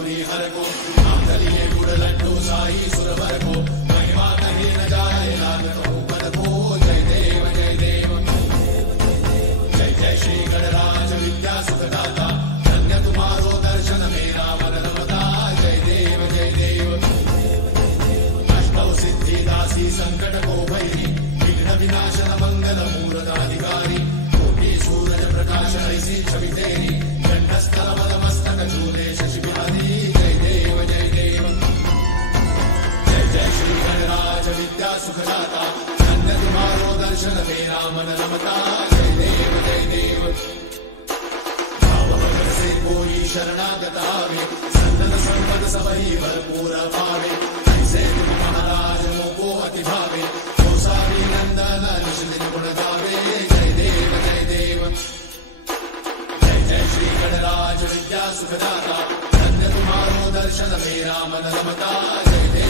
गौरी हर को मांगलिये गुड़ लड्डू साई सुरवर को महिमा कही न जाए लागत हो पद को जय देव जय देव जय जय श्री गणराज विद्या सुखदाता धन्य तुम्हारो दर्शन मेरा मन रमता जय देव जय देव अष्टौ सिद्धि दासी संकट को भैरी विघ्न विनाशन मंगल मूर्ताधिकारी कोटि सूरज प्रकाश ऐसी छवि तेरी कंठस्थल मस्तक झूले शशि बिहारी जय देव जय देव जय जय श्री गणराज विद्या सुखदाता धन्य तुम्हारो दर्शन मेरा मन रमता जय देव जय देव भाव भगत से कोई शरणागत आवे संतन संपद सबही भरपूर पावे ऐसे तुम महाराज मोको अति भावे कौसारी नंदन निज दिन गुण गावे जय देव जय देव जय जय श्री गणराज विद्या सुखदाता धन्य तुम्हारो दर्शन मेरा मन रमता जय देव